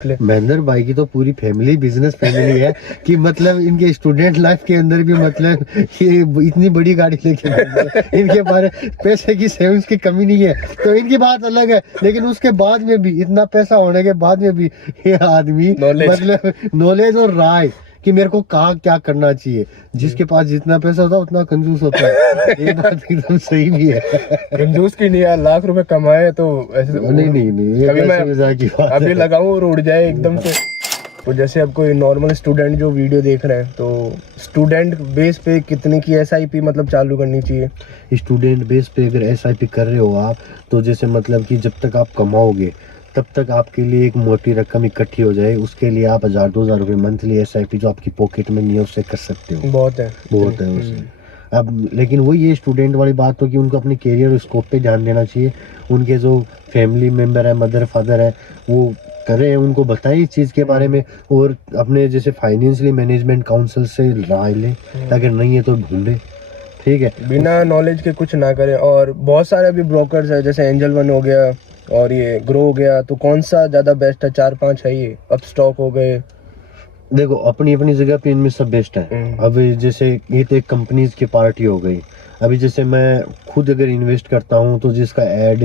महेंद्र भाई की तो पूरी फैमिली बिजनेस फैमिली है कि मतलब इनके स्टूडेंट लाइफ के अंदर भी मतलब ये इतनी बड़ी गाड़ी लेके इनके पास पैसे की सेविंग्स की कमी नहीं है, तो इनकी बात अलग है। लेकिन उसके बाद में भी इतना पैसा होने के बाद में भी ये आदमी मतलब नॉलेज और राय कि मेरे को कहाँ क्या करना चाहिए। जिसके पास जितना पैसा होता है उतना कंजूस होता है। ये बात एकदम सही भी है। कंजूस की नहीं यार, लाख रुपए कमाए तो ऐसे नहीं अभी मैं की बात अभी है। लगाऊं और उड़ जाए एकदम से। तो जैसे अब कोई नॉर्मल स्टूडेंट जो वीडियो देख रहे हैं, तो स्टूडेंट बेस पे कितने की एसआईपी मतलब चालू करनी चाहिए? स्टूडेंट बेस पे अगर एसआईपी कर रहे हो आप, तो जैसे मतलब कि जब तक आप कमाओगे तब तक आपके लिए एक मोटी रकम इकट्ठी हो जाए, उसके लिए आप 1000-2000 रुपये मंथली एसआईपी जो आपकी पॉकेट में नहीं है उससे कर सकते हो। बहुत है उससे अब लेकिन वही ये स्टूडेंट वाली बात हो कि उनको अपने करियर और स्कोप पे ध्यान देना चाहिए। उनके जो फैमिली मेम्बर है, मदर फादर है, वो करें, उनको बताएं इस चीज़ के बारे में। और अपने जैसे फाइनेंशियली मैनेजमेंट काउंसिल से राय लें, अगर नहीं है तो ढूंढे। ठीक है, बिना नॉलेज के कुछ ना करें। और बहुत सारे अभी ब्रोकर्स है, जैसे एंजल वन हो गया और ये ग्रो हो गया, तो कौन सा ज़्यादा बेस्ट है? 4-5 है ये, अब स्टॉक हो गए। देखो अपनी अपनी जगह पे इनमें सब बेस्ट है। अब जैसे ये तो एक कंपनीज की पार्टी हो गई। अभी जैसे मैं खुद अगर इन्वेस्ट करता हूँ तो जिसका ऐड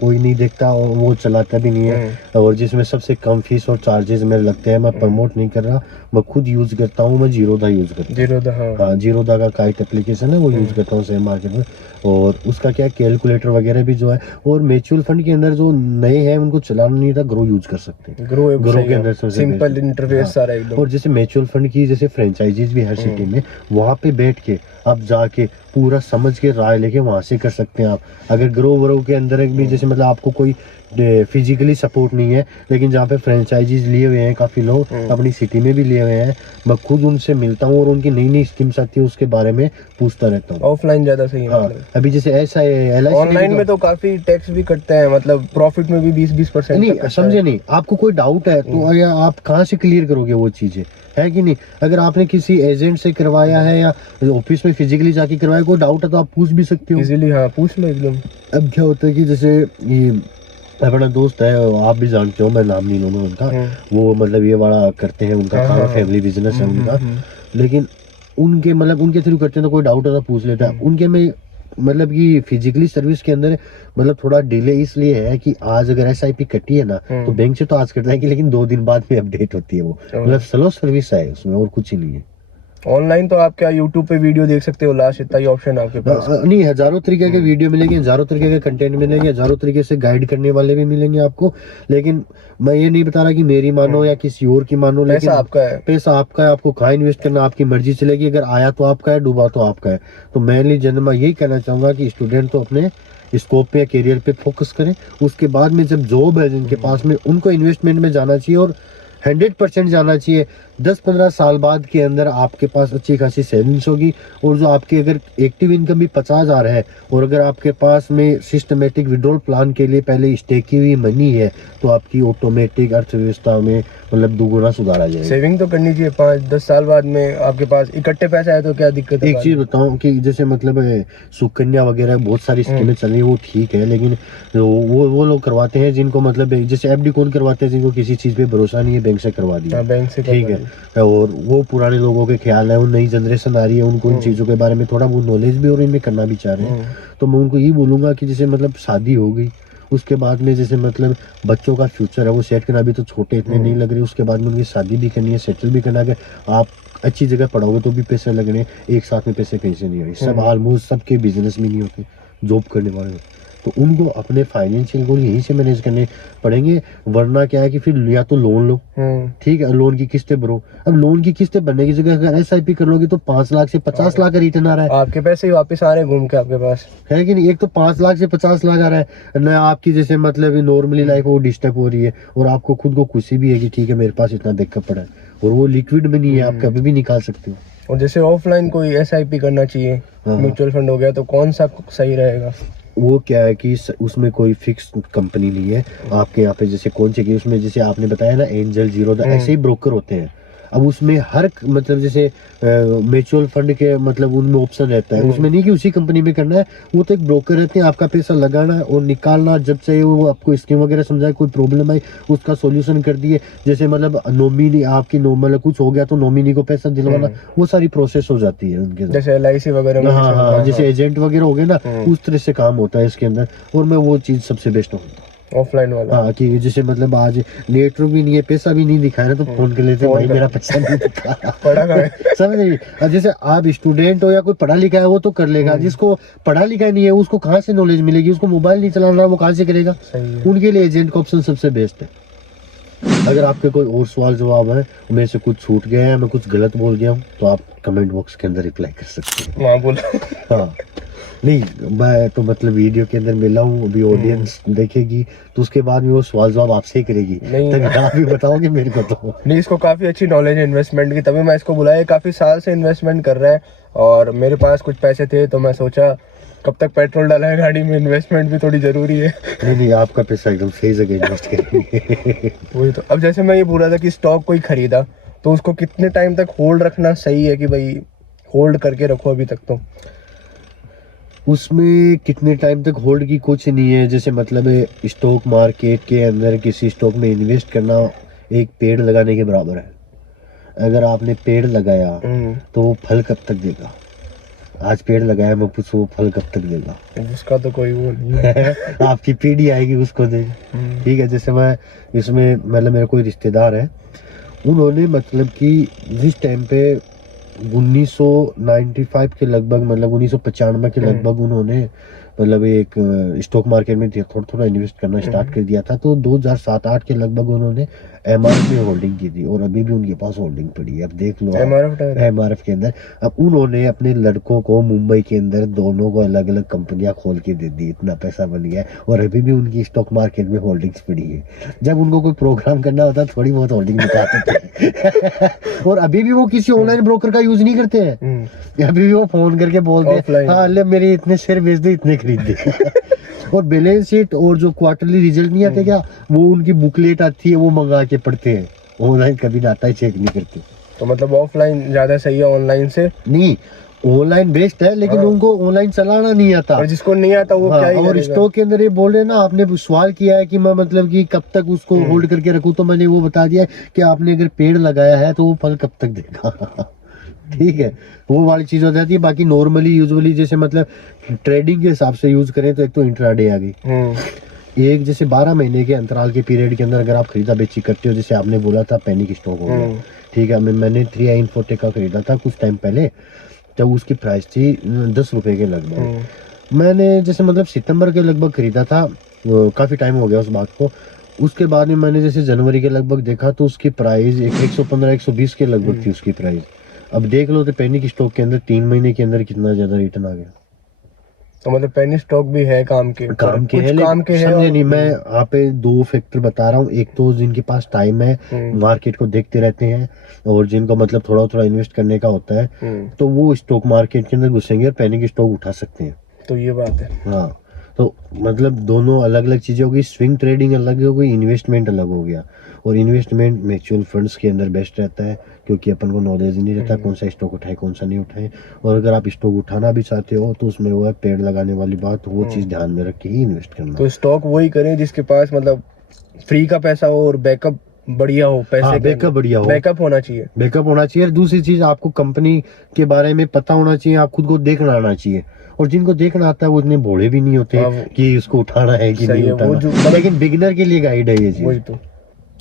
कोई नहीं देखता और वो चलाता भी नहीं है, और जिसमें सबसे कम फीस और चार्जेस मेरे लगते हैं, मैं प्रमोट नहीं कर रहा, मैं खुद यूज करता हूँ, मैं जीरोधा यूज करता हूँ। जीरोधा, हाँ, जीरोधा का काइट एप्लीकेशन है, वो यूज करता हूँ शेयर मार्केट में। और उसका क्या कैलकुलेटर वगैरह भी जो है, और म्यूचुअल फंड के अंदर जो नए हैं उनको चलाना नहीं था, ग्रो यूज कर सकते हैं। ग्रो के अंदर सिंपल इंटरफेस सारा एकदम। और जैसे म्यूचुअल फंड की जैसे फ्रेंचाइजीज भी हर सिटी में, वहाँ पे बैठ के आप जाके पूरा समझ के राय लेके वहां से कर सकते हैं आप। अगर ग्रो व्रो के अंदर भी जैसे मतलब आपको कोई फिजिकली सपोर्ट नहीं है, लेकिन जहाँ पे फ्रेंचाइजीज लिए हुए हैं काफी लोग, अपनी सिटी में भी लिए हुए हैं, मैं खुद उनसे मिलता हूँ और उनकी नई नई स्कीम्स आती है उसके बारे में पूछता रहता हूँ। ऑफलाइन ज्यादा सही है। मतलब अभी जैसे ऐसा है, ऑनलाइन में तो काफी टैक्स भी कटते हैं, मतलब प्रॉफिट में भी 20% नहीं समझे नहीं। आपको कोई डाउट है तो आप कहाँ से क्लियर करोगे वो चीजें, है कि नहीं? अगर आपने किसी एजेंट से करवाया है या ऑफिस में फिजिकली जाके करवाया, कोई डाउट है तो आप पूछ भी सकते हो इजीली। हाँ, पूछ लो एकदम। अब क्या होता है कि जैसे ये अपना दोस्त है, आप भी जानते हो, मैं नाम नहीं लूंगा उनका, वो मतलब ये वाला करते हैं, उनका काम फैमिली बिजनेस है उनका। लेकिन उनके मतलब उनके थ्रू करते हैं तो कोई डाउट है तो पूछ लेता है उनके में। मतलब कि फिजिकली सर्विस के अंदर मतलब थोड़ा डिले इसलिए है कि आज अगर एसआईपी कटी है ना, तो बैंक से तो आज कट जाएगी, लेकिन 2 दिन बाद में अपडेट होती है वो। मतलब स्लो सर्विस है उसमें, और कुछ ही नहीं है। ऑनलाइन तो आप क्या यूट्यूब पे वीडियो देख सकते हो, लास्ट इतना ही ऑप्शन है आपके पास। नहीं, हजारों तरीके के वीडियो मिलेंगे, हजारों तरीके के कंटेंट मिलेंगे, हजारों तरीके से गाइड करने वाले भी मिलेंगे आपको। लेकिन मैं ये नहीं बता रहा कि मेरी मानो या किसी और की मानो, लेकिन पैसा आपका है। पैसा आपका है, आपको कहाँ इन्वेस्ट करना आपकी मर्जी चलेगी। अगर आया तो आपका है, डूबा तो आपका है। तो मेनली मैं यही कहना चाहूंगा कि स्टूडेंट तो अपने स्कोप पे या करियर पे फोकस करें। उसके बाद में जब जॉब है जिनके पास में, उनको इन्वेस्टमेंट में जाना चाहिए और 100% जाना चाहिए। 10-15 साल बाद के अंदर आपके पास अच्छी खासी सेविंग्स होगी, और जो आपकी अगर एक्टिव इनकम भी 50,000 है, और अगर आपके पास में सिस्टमेटिक विड्रॉल प्लान के लिए पहले स्टेक की हुई मनी है, तो आपकी ऑटोमेटिक अर्थव्यवस्था में मतलब दुगुना सुधार आ जाएगा। सेविंग तो करनी चाहिए। 5-10 साल बाद में आपके पास इकट्ठे पैसा है तो क्या दिक्कत है? एक चीज बताऊं कि जैसे मतलब सुकन्या वगैरह बहुत सारी स्कीमें चल रही है, वो ठीक है, लेकिन वो लोग करवाते हैं जिनको मतलब जैसे एफडी कौन करवाते हैं, जिनको किसी चीज पे भरोसा नहीं है, बैंक से करवा दिया। बैंक से ठीक है। और वो पुराने लोगों के ख्याल है, वो नई जनरेशन आ रही है, उनको इन चीजों के बारे में थोड़ा बहुत नॉलेज भी और इनमें करना भी चाह रहे हैं। तो मैं उनको ये बोलूंगा कि जैसे मतलब शादी हो गई, उसके बाद में जैसे मतलब बच्चों का फ्यूचर है वो सेट करना, अभी तो छोटे इतने नहीं लग रहे, उसके बाद में उनकी शादी भी करनी है, सेटल भी करना है। आप अच्छी जगह पढ़ोगे तो भी पैसे लगने, एक साथ में पैसे कहीं से नहीं आए। सब ऑलमोस्ट सबके बिजनेस में नहीं होते, जॉब करने वाले, तो उनको अपने फाइनेंशियल गोल यहीं से मैनेज करने पड़ेंगे। वरना क्या है कि फिर या तो लोन लो, ठीक है, लोन की किस्तें भरो। अब लोन की किस्तें भरने की जगह अगर एसआईपी कर लोगे तो 5 लाख से 50 लाख का रिटर्न आ रहा है, आपके पैसे ही वापस आ रहे हैं घूम के आपके पास, है कि नहीं? एक तो 5 लाख से 50 लाख आ रहा है ना, आपकी जैसे मतलब नॉर्मली लाइफ वो डिस्टर्ब हो रही है, और आपको खुद को खुशी भी है कि ठीक है मेरे पास इतना बैकअप पड़ा है, और वो लिक्विड में नहीं है, आप कभी भी निकाल सकते हो। और जैसे ऑफलाइन कोई एसआईपी करना चाहिए, म्यूचुअल फंड हो गया, तो कौन सा सही रहेगा? वो क्या है कि उसमें कोई फिक्स कंपनी नहीं है आपके यहाँ पे, जैसे कौन सी की उसमें जैसे आपने बताया ना एंजल, जीरोधा, ऐसे ही ब्रोकर होते हैं। अब उसमें हर मतलब जैसे म्यूचुअल फंड के मतलब उनमें ऑप्शन रहता है, उसमें नहीं कि उसी कंपनी में करना है, वो तो एक ब्रोकर रहते हैं, आपका पैसा लगाना है और निकालना जब चाहिए वो आपको स्कीम वगैरह समझाए, कोई प्रॉब्लम आई उसका सॉल्यूशन कर दिए, जैसे मतलब नॉमिनी आपकी मतलब कुछ हो गया तो नॉमिनी को पैसा दिलवाना, वो सारी प्रोसेस हो जाती है उनके साथ। जैसे LIC वगैरह में हाँ हाँ, जैसे एजेंट वगैरह हो गए ना, उस तरह से काम होता है इसके अंदर, और मैं वो चीज सबसे बेस्ट हूँ ऑफलाइन वाला। हाँ, कि जैसे मतलब आज नेटवर्क भी नहीं है, पैसा भी नहीं दिखा है ना, तो फोन कर लेते भाई मेरा पैसा नहीं दिखा पढ़ा कहाँ है? समझ नहीं। अब जैसे आप स्टूडेंट हो या कोई पढ़ा लिखा है वो तो कर लेगा, जिसको पढ़ा लिखा नहीं है उसको कहाँ से नॉलेज मिलेगी, उसको मोबाइल नहीं चलाना वो कहाँ से करेगा। सही है। उनके लिए एजेंट का ऑप्शन सबसे बेस्ट है। अगर आपके कोई और सवाल जवाब है, मेरे से कुछ छूट गया है, मैं कुछ गलत बोल गया हूँ, तो आप कमेंट बॉक्स के अंदर रिप्लाई कर सकते हैं। वहाँ बोला। हाँ नहीं, मैं तो मतलब वीडियो के अंदर मिला हूँ, अभी ऑडियंस देखेगी तो उसके बाद में वो सवाल जवाब आपसे ही करेगी, नहीं। तभी आप भी बताओगे मेरे को तो। नहीं, इसको काफी अच्छी नॉलेज है इन्वेस्टमेंट की, तभी मैं इसको बुलाया। काफी साल से इन्वेस्टमेंट कर रहा है और मेरे पास कुछ पैसे थे तो मैं सोचा कब तक पेट्रोल डाला है गाड़ी में, इन्वेस्टमेंट भी थोड़ी जरूरी है। नहीं नहीं, आपका पैसा एकदम सही जगह इन्वेस्ट करेंगे। वही तो। अब जैसे मैं ये बोल रहा था कि स्टॉक कोई खरीदा तो उसको कितने टाइम तक होल्ड रखना सही है, कि भाई होल्ड करके रखो अभी तक? तो उसमें कितने टाइम तक होल्ड की कुछ नहीं है, जैसे मतलब स्टॉक मार्केट के अंदर किसी स्टॉक में इन्वेस्ट करना एक पेड़ लगाने के बराबर है। अगर आपने पेड़ लगाया तो वो फल कब तक देगा, आज पेड़ लगाया मैं पूछूं वो फल कब तक देगा, उसका तो कोई वो नहीं है। आपकी पीढ़ी आएगी उसको देगा। ठीक है, जैसे मैं इसमें मतलब मेरा कोई रिश्तेदार है, उन्होंने मतलब कि जिस टाइम पे 1995 के लगभग मतलब 1995 के लगभग उन्होंने मतलब एक स्टॉक मार्केट में थोड़ा थोड़ा इन्वेस्ट करना स्टार्ट कर दिया था, तो 2007-8 के लगभग उन्होंने MRF में होल्डिंग की थी और अभी भी उनके पास होल्डिंग पड़ी है। अब देख लो MRF के अंदर, अब उन्होंने अपने लड़कों को मुंबई के अंदर दोनों को अलग अलग कंपनियां खोल के दे दी, इतना पैसा बन गया और अभी भी उनकी स्टॉक मार्केट में होल्डिंग्स पड़ी है। जब उनको कोई प्रोग्राम करना होता है थोड़ी बहुत होल्डिंग निकालते थे और अभी भी वो किसी ऑनलाइन ब्रोकर का यूज नहीं करते हैं, अभी भी वो फोन करके बोलते हैं हाँ ले मेरे इतने शेयर बेच दे, इतने खरीद दे। और बैलेंस शीट और जो क्वार्टरली रिजल्ट नहीं आते क्या, वो उनकी बुकलेट आती है वो मंगा के पढ़ते हैं, ऑनलाइन कभी डाटा ही चेक नहीं करते। तो मतलब ऑफलाइन ज्यादा सही है ऑनलाइन से? नहीं, ऑनलाइन बेस्ट है, लेकिन उनको ऑनलाइन चलाना नहीं आता, और जिसको नहीं आता वो क्या ही और स्टॉक के अंदर ये बोल रहे ना, आपने सवाल किया है कि मैं मतलब कि कब तक उसको होल्ड करके रखूं, तो मैंने वो बता दिया कि आपने अगर पेड़ लगाया है तो वो फल कब तक देगा। ठीक है, वो वाली चीज हो जाती है। बाकी नॉर्मली यूजुअली जैसे मतलब ट्रेडिंग के हिसाब से यूज करें तो एक तो इंट्राडे आ गई, एक जैसे 12 महीने के अंतराल के पीरियड के अंदर अगर आप खरीदा बेची करते हो, जैसे आपने बोला था पैनिक स्टॉक हो गया, ठीक है, मैंने 3i Infotech का खरीदा था कुछ टाइम पहले, जब उसकी प्राइस थी 10 रुपए के लगभग। मैंने जैसे मतलब सितंबर के लगभग खरीदा था, काफी टाइम हो गया उस बात को। उसके बाद में मैंने जैसे जनवरी के लगभग देखा तो उसकी प्राइस 115-120 के लगभग थी उसकी प्राइस। अब देख लो तो पैनिक स्टॉक के अंदर 3 महीने के अंदर कितना ज्यादा रिटर्न आ गया। तो मतलब पेनी स्टॉक भी है काम के, है, काम के है। समझे नहीं, मैं आप पे 2 फैक्टर बता रहा हूँ, एक तो जिनके पास टाइम है, मार्केट को देखते रहते हैं, और जिनको मतलब थोड़ा थोड़ा इन्वेस्ट करने का होता है, तो वो स्टॉक मार्केट के अंदर घुसेंगे और पैनिक स्टॉक उठा सकते हैं। तो ये बात है। हाँ, तो मतलब दोनों अलग अलग चीजें हो गई, स्विंग ट्रेडिंग अलग हो गई, इन्वेस्टमेंट अलग हो गया। और इन्वेस्टमेंट म्यूचुअल फंड्स के अंदर बेस्ट रहता है, क्योंकि अपन को नॉलेज ही नहीं रहता कौन सा स्टॉक उठाए कौन सा नहीं उठाए। और अगर आप स्टॉक उठाना भी चाहते हो तो उसमें वो है पेड़ लगाने वाली बात, वो चीज ध्यान में रख के ही इन्वेस्ट करना। तो स्टॉक वही करें जिसके पास मतलब फ्री का पैसा हो और बैकअप बढ़िया हो, पैसे बैकअप बढ़िया हो, बैकअप होना चाहिए, बैकअप होना चाहिए। दूसरी चीज आपको कंपनी के बारे में पता होना चाहिए, आप खुद को देखना आना चाहिए। और जिनको देखना आता है वो इतने भोले भी नहीं होते कि इसको उठाना है कि नहीं उठाना, लेकिन बिगिनर के लिए गाइड है ये चीज।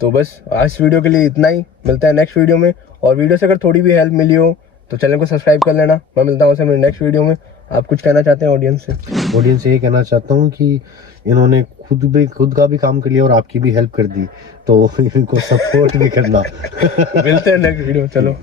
तो बस आज वीडियो के लिए इतना ही, मिलता है नेक्स्ट वीडियो में। और वीडियो से अगर थोड़ी भी हेल्प मिली हो तो चैनल को सब्सक्राइब कर लेना। मैं मिलता हूँ मेरे नेक्स्ट वीडियो में। आप कुछ कहना चाहते हैं ऑडियंस से? ऑडियंस से ये कहना चाहता हूँ कि इन्होंने खुद का भी काम कर लिया और आपकी भी हेल्प कर दी, तो इनको सपोर्ट भी करना। मिलते हैं नेक्स्ट वीडियो, चलो।